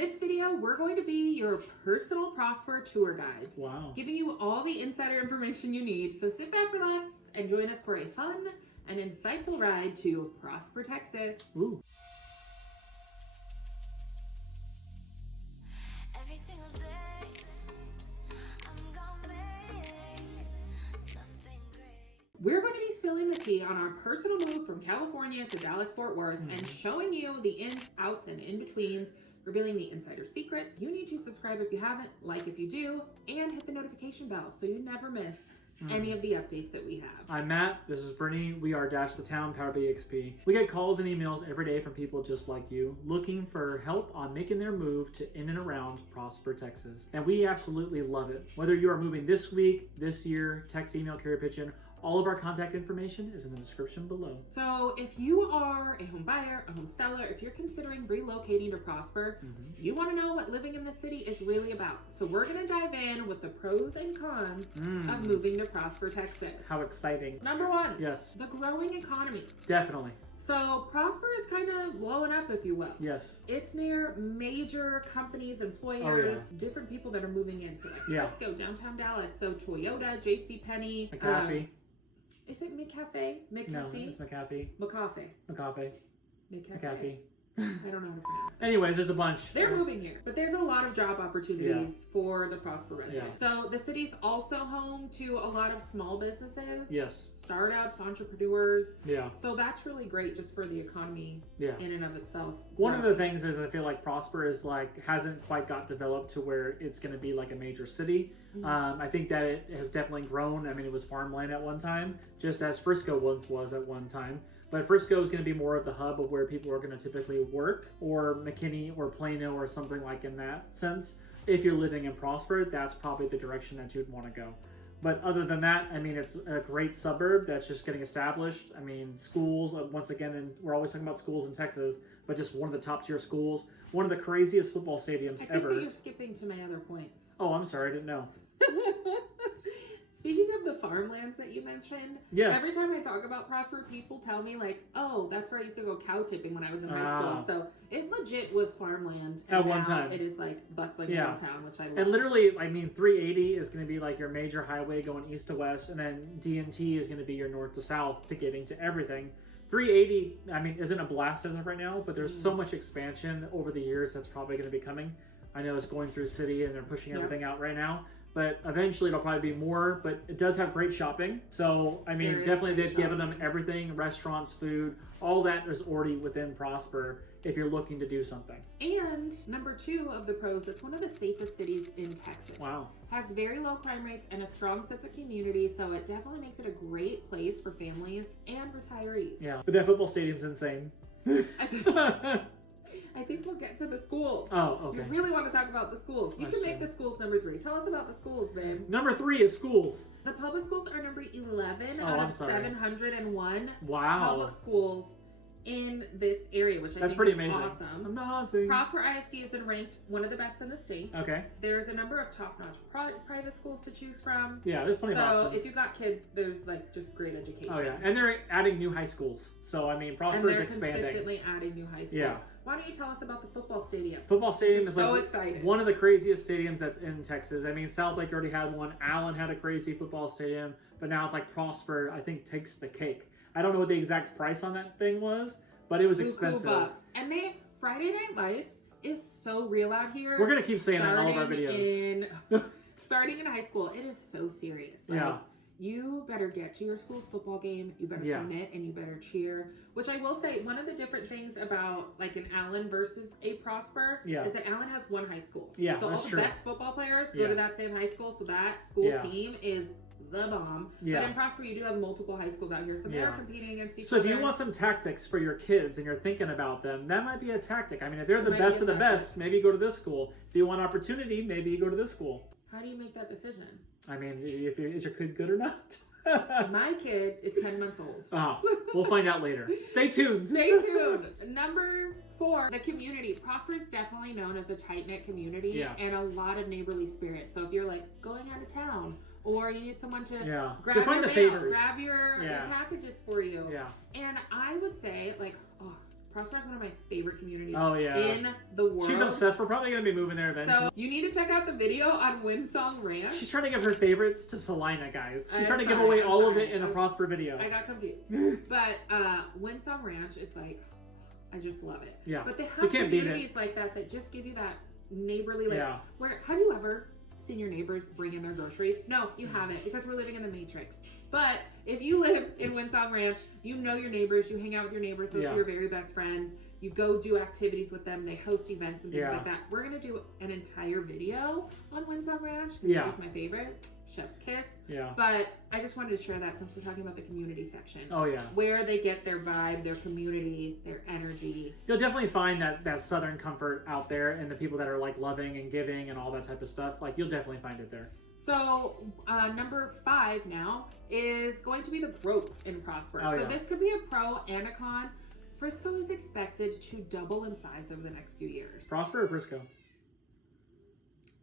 this video, we're going to be your personal Prosper tour guides. Wow. Giving you all the insider information you need. So sit back, relax, and join us for a fun and insightful ride to Prosper, Texas. Ooh. Every single day, I'm gonna make something great. We're going to be spilling the tea on our personal move from California to Dallas-Fort Worth and showing you the ins, outs, and in-betweens, revealing the insider secrets. You need to subscribe if you haven't, like if you do, and hit the notification bell so you never miss any of the updates that we have. I'm Matt. This is Brittany. We are Dash the Town, Power BXP. We get calls and emails every day from people just like you looking for help on making their move to in and around Prosper, Texas. And we absolutely love it. Whether you are moving this week, this year, text, email, carrier pigeon, all of our contact information is in the description below. So if you are a home buyer, a home seller, if you're considering relocating to Prosper, you want to know what living in the city is really about. So we're going to dive in with the pros and cons of moving to Prosper, Texas. How exciting. Number one, Yes, the growing economy. definitely. So Prosper is kind of blowing up, if you will. Yes. It's near major companies, employers, different people that are moving in. So like Frisco, downtown Dallas. So Toyota, JCPenney. McAfee. Is it McCafe? McCafe? No, it's McAfee. McCafe. McAfee. McCafe. McAfee. I don't know how to pronounce it. Anyways, there's a bunch. They're moving here, but there's a lot of job opportunities for the Prosper residents. Yeah. So the city's also home to a lot of small businesses. Yes. Startups, entrepreneurs. Yeah. So that's really great just for the economy Yeah. in and of itself. One of the things is I feel like Prosper is hasn't quite got developed to where it's going to be like a major city. I think that it has definitely grown. I mean, it was farmland at one time, just as Frisco once was at one time. But Frisco is going to be more of the hub of where people are going to typically work, or McKinney or Plano or something like in that sense. If you're living in Prosper, that's probably the direction that you'd want to go. But other than that, I mean, it's a great suburb that's just getting established. I mean, schools, once again, and we're always talking about schools in Texas, but just one of the top tier schools, one of the craziest football stadiums I think ever. that you're skipping to my other points. Oh, I'm sorry, I didn't know. Speaking of the farmlands that you mentioned, Yes. every time I talk about Prosper, people tell me like, oh, that's where I used to go cow tipping when I was in high school. So it legit was farmland. And At one now time. it is like bustling Yeah. downtown, which I love. And literally, I mean, 380 is going to be like your major highway going east to west, and then D&T is going to be your north to south to getting to everything. 380, I mean, isn't a blast as of right now, but there's so much expansion over the years that's probably going to be coming. I know it's going through city and they're pushing everything out right now, but eventually it'll probably be more, but it does have great shopping. So, I mean, There is definitely great they've given shopping. them everything, restaurants, food, all that is already within Prosper if you're looking to do something. And number two of the pros, it's one of the safest cities in Texas. Wow. Has very low crime rates and a strong sense of community, so it definitely makes it a great place for families and retirees. Yeah, but that football stadium's insane. I think we'll get to the schools. Oh, okay. You really want to talk about the schools. You That's can make true. the schools number three. Tell us about the schools, babe. Number 3 is schools. The public schools are number 11 Oh, out I'm of sorry. 701 Wow. public schools in this area, which I That's think pretty is amazing. awesome. Amazing. Prosper ISD has been ranked one of the best in the state. Okay. There's a number of top-notch private schools to choose from. Yeah, there's plenty of So options. if you've got kids, there's like just great education. Oh, yeah. And they're adding new high schools. So, I mean, And Prosper is they're expanding. consistently adding new high schools. Yeah. Why don't you tell us about the football stadium? Football stadium is So like excited. one of the craziest stadiums that's in Texas. I mean, South Lake already had one. Allen had a crazy football stadium. But now it's like Prosper, I think, takes the cake. I don't know what the exact price on that thing was, but it was expensive. $2 And Friday Night Lights is so real out here. We're going to keep saying that in all of our videos. Starting in high school, it is so serious. Yeah. You better get to your school's football game. You better commit and you better cheer. Which I will say, one of the different things about like an Allen versus a Prosper is that Allen has one high school. Yeah, so all that's the true. best football players go to that same high school. So that school team is the bomb. Yeah. But in Prosper, you do have multiple high schools out here. So they're competing against each So other. if you want some tactics for your kids and you're thinking about them, that might be a tactic. I mean, if they're the might best be of a the tactic. best, maybe you go to this school. If you want opportunity, maybe you go to this school. How do you make that decision? I mean, is your kid good or not? My kid is 10 months old. Oh, we'll find out later. Stay tuned. Stay tuned. Number 4, the community. Prosper is definitely known as a tight-knit community and a lot of neighborly spirit. So if you're like going out of town or you need someone to grab Define your the mail, favors. grab your packages for you. Yeah. And I would say like, Prosper is one of my favorite communities Oh, yeah. in the world. She's obsessed. We're probably going to be moving there eventually. So you need to check out the video on Windsong Ranch. She's trying to give her favorites to Salina, guys. She's I'm trying to give sorry, away I'm all of sorry. it in a Prosper video. I got confused. But Windsong Ranch is like, I just love it. Yeah. But they You have can't beat it. communities like that just give you that neighborly, like, Yeah. where, have you ever seen your neighbors bring in their groceries? No, you haven't, because we're living in the Matrix. But if you live in Windsong Ranch, you know your neighbors, you hang out with your neighbors, those Yeah. are your very best friends. You go do activities with them, they host events and things Yeah. like that. We're gonna do an entire video on Windsong Ranch. Yeah. It's my favorite, Chef's Kiss. Yeah. But I just wanted to share that since we're talking about the community section. Oh, yeah. Where they get their vibe, their community, their energy. You'll definitely find that Southern comfort out there and the people that are like loving and giving and all that type of stuff. Like, you'll definitely find it there. So number 5 now is going to be the growth in Prosper. Oh, so yeah. this could be a pro and a con. Frisco is expected to double in size over the next few years. Prosper or Frisco?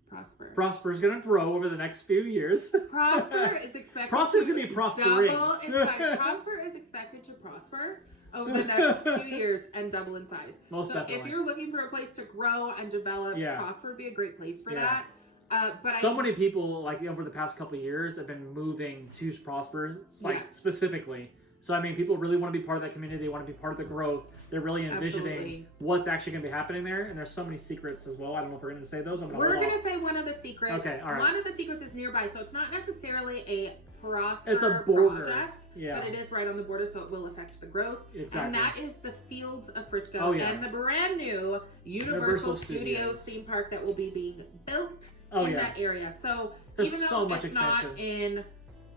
Prosper. Prosper's going to grow over the next few years. Prosper is expected Prosper's to gonna be prospering. double in size. Prosper is expected to prosper over the next few years and double in size. Most so definitely. if you're looking for a place to grow and develop, Yeah. Prosper would be a great place for Yeah. that. But So many people, like, over the past couple of years, have been moving to Prosper, like, Yes. specifically. So, I mean, people really want to be part of that community. They want to be part of the growth. They're really envisioning Absolutely. what's actually going to be happening there. And there's so many secrets as well. I don't know if we're going to say those. we're going to say one of the secrets. Okay, all right. One of the secrets is nearby, so it's not necessarily a Prosper It's a border. project, Yeah. but it is right on the border, so it will affect the growth. Exactly. And that is the Fields of Frisco Oh, yeah. and the brand new Universal Studios theme park that will be being built in that area. So There's even though so much it's not expansion. in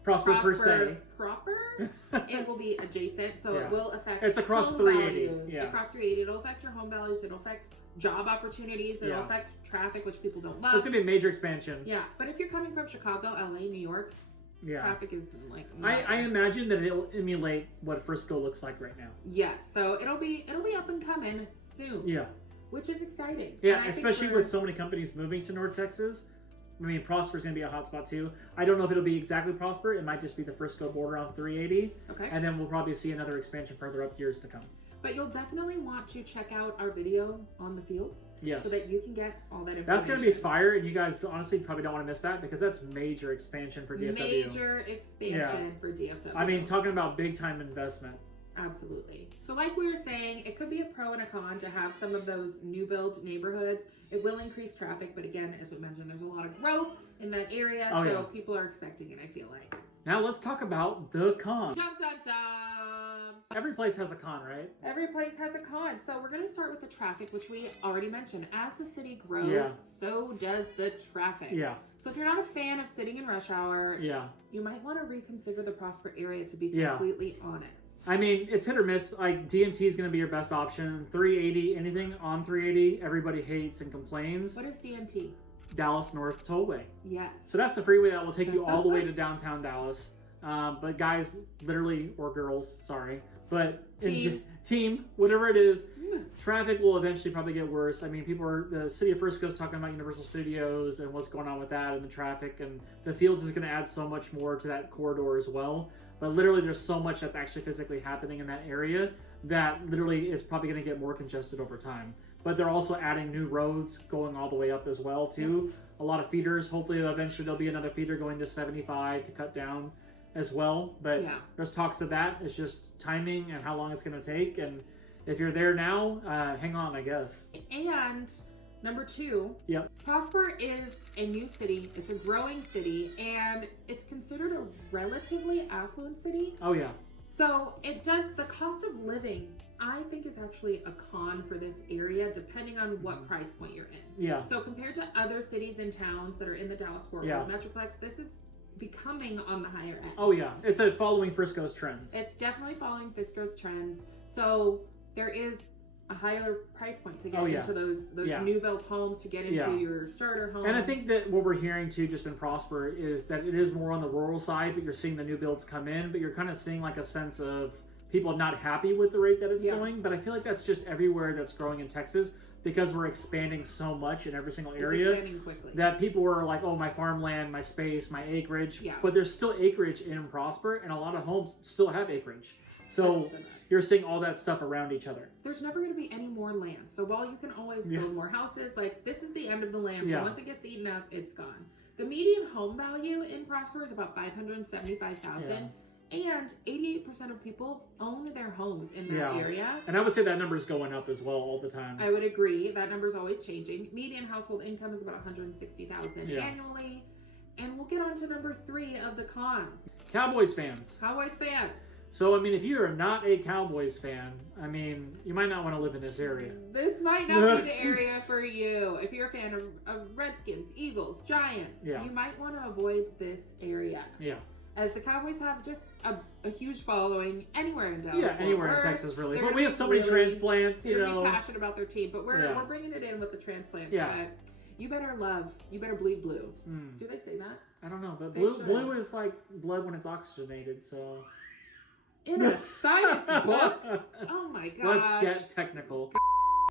Prosper per se. proper, it will be adjacent, so Yeah. it will affect It's across home 380, values. yeah. Across 380, it'll affect your home values, it'll affect job opportunities, it'll Yeah. affect traffic, which people don't There's love. going to be a major expansion. Yeah, but if you're coming from Chicago, LA, New York, Yeah. traffic is like I imagine that it'll emulate what Frisco looks like right now. yes, so it'll be up and coming soon. Yeah. Which is exciting. Yeah, And I think especially we're- with so many companies moving to North Texas. I mean, Prosper's going to be a hot spot too. I don't know if it'll be exactly Prosper. It might just be the Frisco border on 380. Okay. And then we'll probably see another expansion further up years to come. But you'll definitely want to check out our video on the fields Yes. so that you can get all that information. That's going to be fire, and you guys honestly probably don't want to miss that because that's major expansion for DFW. major expansion for DFW. I mean, talking about big time investment. Absolutely. So like we were saying, it could be a pro and a con to have some of those new build neighborhoods. It will increase traffic, but again, as we mentioned, there's a lot of growth in that area, Oh, so yeah. people are expecting it, I feel like. Now let's talk about the con. Dun, dun, dun. Every place has a con, right? Every place has a con. So we're going to start with the traffic, which we already mentioned. As the city grows, Yeah. so does the traffic. Yeah. So if you're not a fan of sitting in rush hour, Yeah. you might want to reconsider the Prosper area, to be Yeah. completely honest. I mean, it's hit or miss. Like, DMT is going to be your best option. 380, anything on 380, everybody hates and complains. What is DMT? Dallas North Tollway. Yes. So that's the freeway that will take you all the way to downtown Dallas. But guys, literally, or girls, sorry. But team, whatever it is, traffic will eventually probably get worse. I mean, the city of Frisco is talking about Universal Studios and what's going on with that and the traffic. And the Fields is going to add so much more to that corridor as well. But literally, there's so much that's actually physically happening in that area that literally is probably going to get more congested over time. But they're also adding new roads going all the way up as well, too. A lot of feeders. Hopefully, eventually, there'll be another feeder going to 75 to cut down as well. But Yeah. there's talks of that. It's just timing and how long it's going to take. And if you're there now, hang on, I guess. And number 2, Yep. Prosper is a new city. It's a growing city, and it's considered a relatively affluent city. Oh, yeah. So the cost of living, I think, is actually a con for this area, depending on what price point you're in. Yeah. So compared to other cities and towns that are in the Dallas-Fort Yeah. Worth Metroplex, this is becoming on the higher end. Oh, yeah. It's following Frisco's trends. It's definitely following Frisco's trends. So there is a higher price point to get Oh, yeah. into those Yeah. new built homes, to get into Yeah. your starter home. And I think that what we're hearing too, just in Prosper, is that it is more on the rural side, but you're seeing the new builds come in, but you're kind of seeing like a sense of people not happy with the rate that it's Yeah. going. But I feel like that's just everywhere that's growing in Texas because we're expanding so much in every single It's area expanding quickly. that people were like, oh, my farmland, my space, my acreage. Yeah. But there's still acreage in Prosper, and a lot of homes still have acreage. So Less than that. you're seeing all that stuff around each other. There's never going to be any more land. So while you can always Yeah. build more houses, like this is the end of the land. Yeah. So once it gets eaten up, it's gone. The median home value in Prosper is about $575,000, and 88% of people own their homes in that Yeah. area. And I would say that number's going up as well all the time. I would agree. That number's always changing. Median household income is about $160,000 Yeah. annually. And we'll get on to number 3 of the cons. Cowboys fans. Cowboys fans. So, I mean, if you are not a Cowboys fan, I mean, you might not want to live in this area. This might not be the area for you. If you're a fan of Redskins, Eagles, Giants, Yeah. you might want to avoid this area. Yeah. As the Cowboys have just a huge following anywhere in Dallas. Yeah, anywhere in We're- Texas, really. they're But we have so gonna many be really- transplants, you They're gonna know. be passionate about their team, but we're Yeah. bringing it in with the transplants. Yeah. But you better bleed blue. Mm, Do they say that? I don't know, but They blue, should. blue is like blood when it's oxygenated, so. In a science book? Oh my gosh. Let's get technical.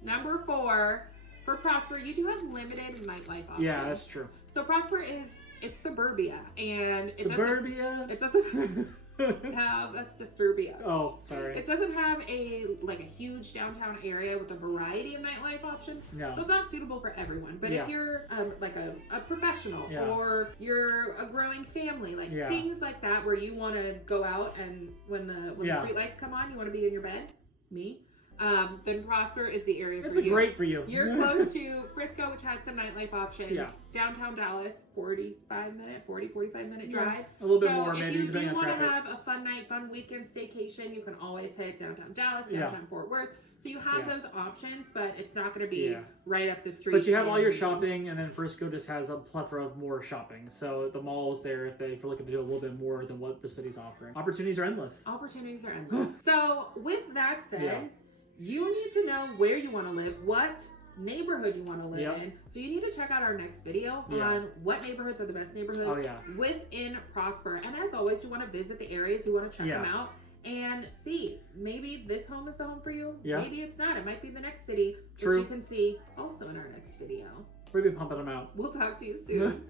Number 4, for Prosper, you do have limited nightlife options. Yeah, that's true. So Prosper it's suburbia, and it Suburbia? doesn't have, that's disturbia. Oh, sorry. It doesn't have a huge downtown area with a variety of nightlife options. No. So it's not suitable for everyone. But Yeah. if you're like a professional, Yeah. or you're a growing family, like Yeah. things like that where you want to go out and when the Yeah. street lights come on, you want to be in your bed, then Prosper is the area It's for you. great for you. You're close to Frisco, which has some nightlife options. Yeah. Downtown Dallas, 45 minute Yeah, drive. a little bit So more, if maybe, you depending do on want to traffic. have a fun night, fun weekend staycation, you can always hit downtown Dallas, Yeah. downtown Fort Worth. So you have Yeah. those options, but it's not going to be Yeah. right up the street. But you have all your in- shopping, and then Frisco just has a plethora of more shopping. So the mall is there if you're looking to do a little bit more than what the city's offering. Opportunities are endless. Opportunities are endless. So with that said, Yeah. you need to know where you want to live, what neighborhood you want to live Yep. in. So you need to check out our next video Yeah. on what neighborhoods are the best neighborhoods Oh, yeah. within Prosper. And as always, you want to visit the areas, you want to check Yeah. them out and see, maybe this home is the home for you. Yeah. Maybe it's not. It might be the next city, True. which you can see also in our next video. We've been pumping them out. We'll talk to you soon.